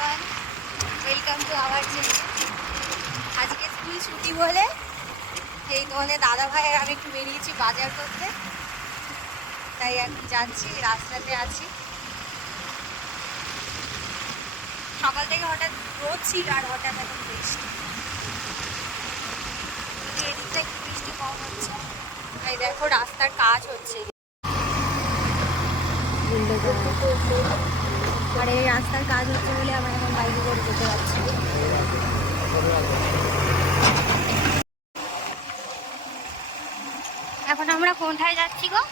Everyone, welcome to our channel. আজকে school ছুটি বলে এই তোমাদের দাদা ভাই আর আমি একটু বেরিয়েছি বাজার করতে, তাই এখন যাচ্ছি, রাস্তাতে আছি। সকাল থেকে হঠাৎ রোদ ছিল আর হঠাৎ এখন বৃষ্টি, এদিকটা একটু বৃষ্টি কম হচ্ছে। এই দেখো রাস্তার কাজ হচ্ছে, আর এই রাস্তার কাজ হচ্ছে বলে আমরা এখন বাইকে করে যেতে পারছি। এখন আমরা কোথায় যাচ্ছি গো?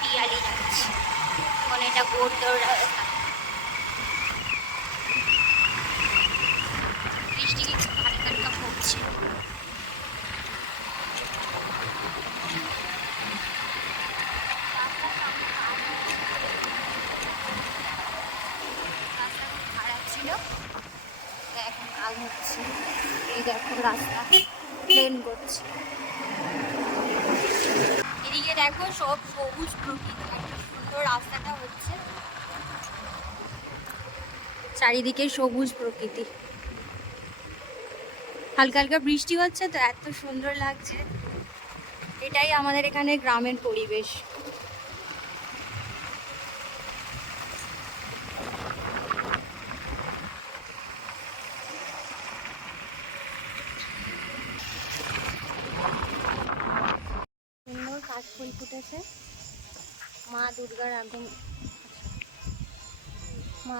পিয়ালি যাচ্ছি, এখন এটা গোড়দৌড় রাস্তা। বৃষ্টি কিন্তু হালকা হালকা পড়ছে। এখন কাজ হচ্ছে, এই দেখো রাস্তা প্লেন করছে। এদিকে দেখো সব সবুজ প্রকৃতি, একটা সুন্দর রাস্তাটা হচ্ছে, চারিদিকে সবুজ প্রকৃতি। হালকা হালকা বৃষ্টি হচ্ছে তো এত সুন্দর লাগছে। এটাই আমাদের এখানে গ্রামের পরিবেশ। সুন্দর কাশফুল ফুটেছে, মা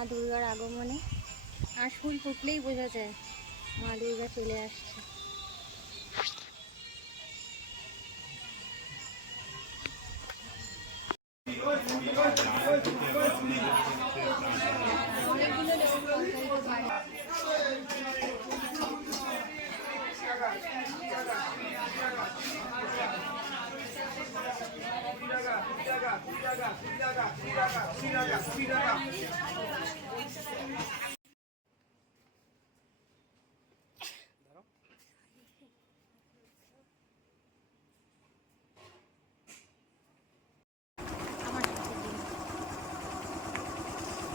দুর্গার আগমনে। কাশফুল ফুটলেই বোঝা যায় মা দুর্গা চলে আসছে।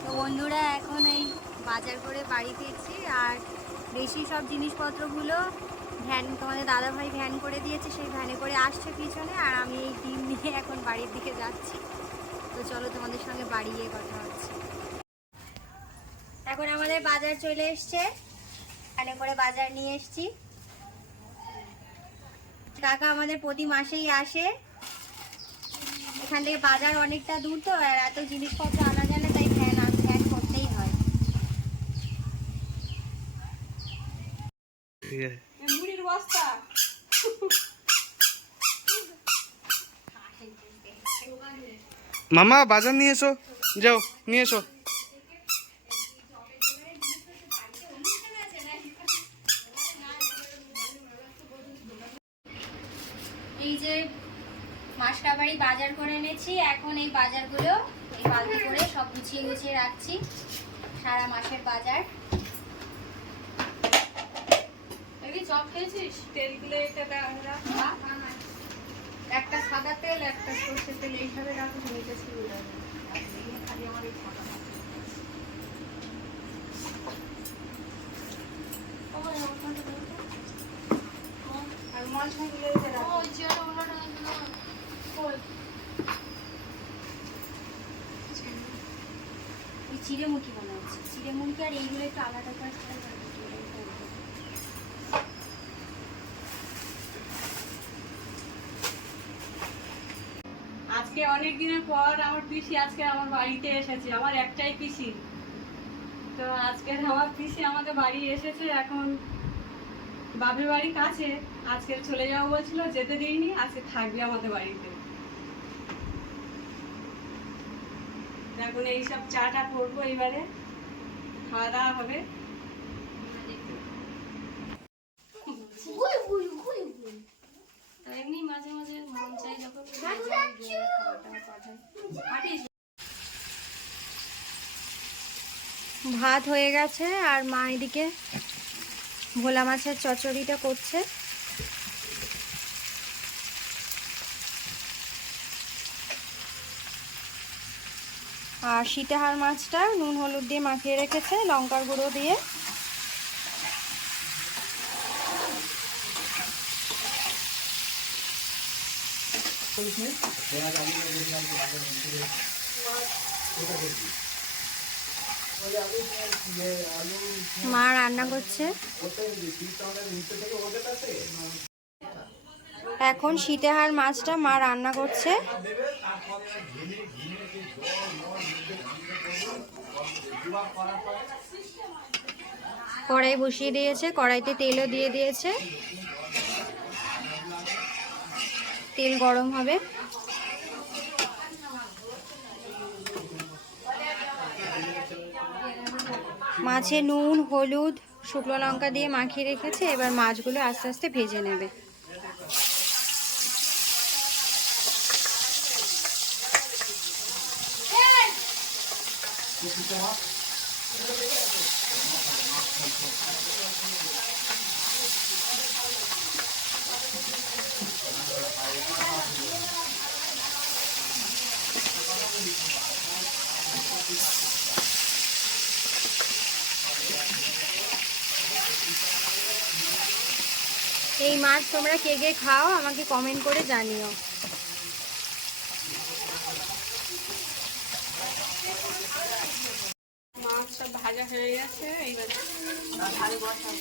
তো বন্ধুরা এখন এই বাজার করে বাড়ি ফিরছি, আর বেশি সব জিনিসপত্রগুলো তোমাদের দাদাভাই ভ্যান করে দিয়েছে, সেই ভ্যানে করে আসছে পিছনে, আর আমি এই টিম নিয়ে এখন বাড়ির দিকে যাচ্ছি। তো চলো তোমাদের সঙ্গে বাড়ি গিয়ে কথা হচ্ছে। এখন আমাদের বাজার চলে এসছে, ভ্যানে করে বাজার নিয়ে এসছি। কাকা আমাদের প্রতি মাসেই আসে, এখান থেকে বাজার অনেকটা দূর তো, আর এত জিনিসপত্র আনা যায় না, তাই ভ্যান করতেই হয়। মুড়ির বস্তা মামা বাজার নিয়ে এসো, যাও নিয়ে এসো। এই যে মাসকাবাড়ি বাজার করে এনেছি, এখন এই বাজারগুলো এই বালতি করে সব গুছিয়ে গুছিয়ে রাখছি, সারা মাসের বাজার। চপ খেয়েছিস? তেলগুলো একটা সাদা তেল, একটা সর্ষের তেল, এইভাবে রাখো, নিতে সুবিধা হবে। খালি আমার এই ছাতা আর মশলাগুলো চিড়েমুখি বানাচ্ছি, চিড়েমুখি, আর এইগুলো একটু আলাদা করে খেলে। আজকে অনেক দিনের পর আমার পিসি আজকে আমার বাড়িতে এসেছে, আমার একটাই পিসি। তো আজকে আমার পিসি আমাদের বাড়ি এসেছে, এখন বাপের বাড়ি কাছে, আজকে চলে যাবো বলছিল, যেতে দিইনি, আজকে থাকবে আমাদের বাড়িতে। এখন এইসব চাটা করবো, এবারে খাওয়া দাওয়া হবে। এমনি মাঝে মাঝে মন চাই যখন ভাত হয়ে গেছে, আর মা এদিকে ভোলা মাছের চচ্চড়িটা করছে। আর সীতাহার মাছটা নুন হলুদ দিয়ে মাখিয়ে রেখেছে লঙ্কার গুঁড়ো দিয়ে। মা রান্না করছে। এখন সীতাহার মাছটা মা রান্না করছে। কড়াই বসিয়ে দিয়েছে, কড়াইতে তেলও দিয়ে দিয়েছে, তেল গরম হবে। মাছে নুন হলুদ শুকনো লঙ্কা দিয়ে মাখিয়ে রেখেছে, এবার মাছগুলো আস্তে আস্তে ভেজে নেবে। এই মাছ তোমরা কে কে খাও আমাকে কমেন্ট করে জানিও। মাছ সব ভাজা হয়ে গেছে, এইবার ভালো বসাবো।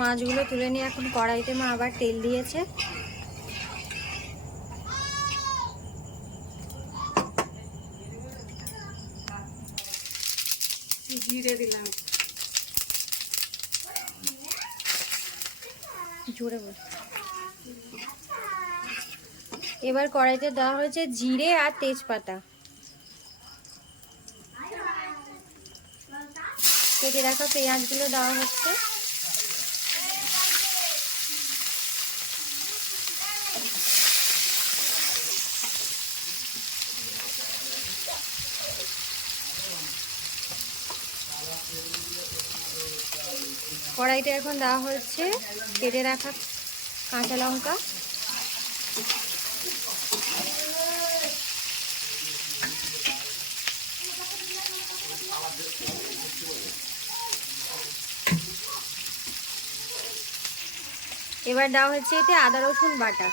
মাছগুলো তুলে নিয়ে এখন কড়াইতে মা আবার তেল দিয়েছে। জিরে দিলাম, জোরে বল। এবার কড়াইতে দেওয়া হয়েছে জিরে আর তেজপাতা, কেটে রাখা পেঁয়াজগুলো দেওয়া হচ্ছে। কড়াইতে এখন দেওয়া হচ্ছে কেটে রাখা কাঁচা লঙ্কা, এবার দেওয়া হচ্ছে এতে আদা রসুন বাটা।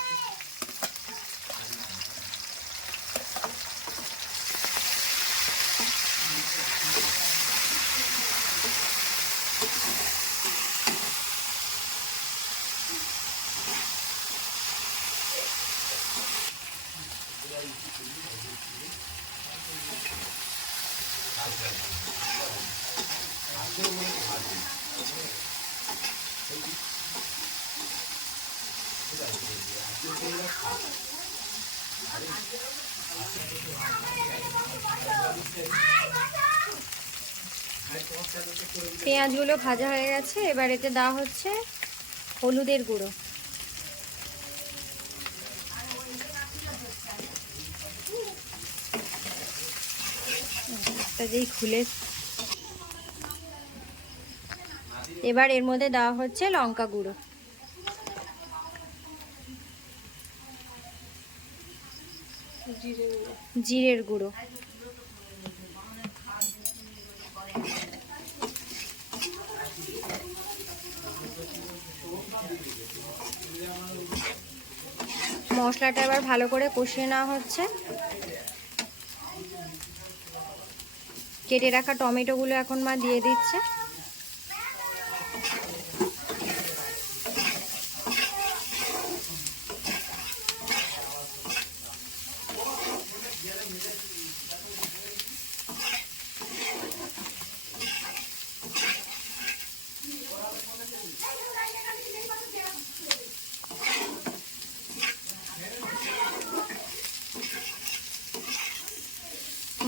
পেঁয়াজগুলো ভাজা হয়ে গেছে, এবার এতে দেওয়া হচ্ছে হলুদের গুঁড়ো, যেই খুলে। এবার এর মধ্যে দেওয়া হচ্ছে লঙ্কা গুঁড়ো, জিরের গুঁড়ো, মশলাটা এবার ভালো করে কষিয়ে নেওয়া হচ্ছে। কেটে রাখা টমেটোগুলো এখন মা দিয়ে দিচ্ছে।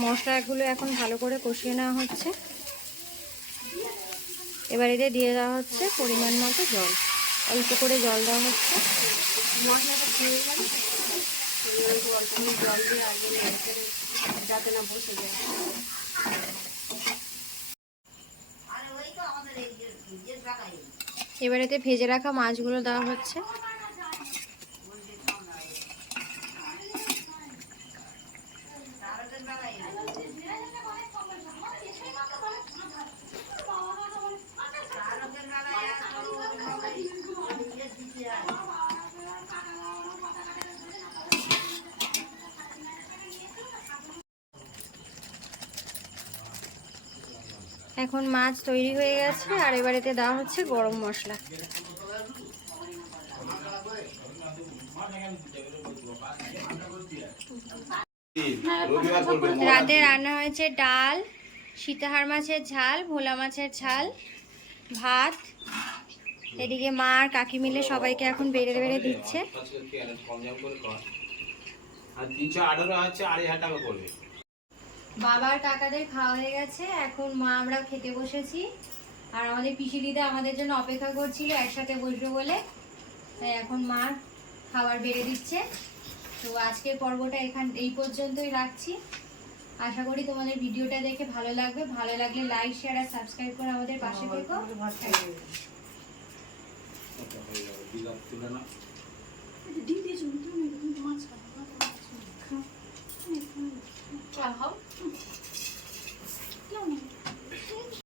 মশলাগুলো এখন ভালো করে কষিয়ে নেওয়া হচ্ছে। এবার এতে দিয়ে দেওয়া হচ্ছে পরিমাণ মতো জল, অল্প করে জল দেওয়া হচ্ছে। মশলাটা খেয়ে গেলে একটু অল্প করে জল দিয়ে আগে রেখে দিই, যাতে না বসে যায়। এবারেতে ভেজে রাখা মাছগুলো দেওয়া হচ্ছে। এখন মাছ তৈরি হয়ে গেছে আর এবারেতে দেওয়া হচ্ছে গরম মশলা। রাতে রান্না হয়েছে ডাল, সীতাহার মাছের ঝাল, ভোলা মাছের ঝাল, ভাত। এদিকে মা আর কাকি মিলে সবাইকে এখন বেড়ে বেড়ে দিচ্ছে। বাবার কাকাদের খাওয়া হয়ে গেছে, এখন মা আমরা খেতে বসেছি। আর আমাদের পিসি দিদা আমাদের জন্য অপেক্ষা করছিল একসাথে বসবে বলে, তাই এখন মা খাবার বেড়ে দিচ্ছে। তো আজকের পর্বটা এই পর্যন্তই রাখছি। আশা করি তোমাদের ভিডিওটা দেখে ভালো লাগবে। ভালো লাগলে লাইক, শেয়ার আর সাবস্ক্রাইব করে আমাদের পাশে থেকো। খাও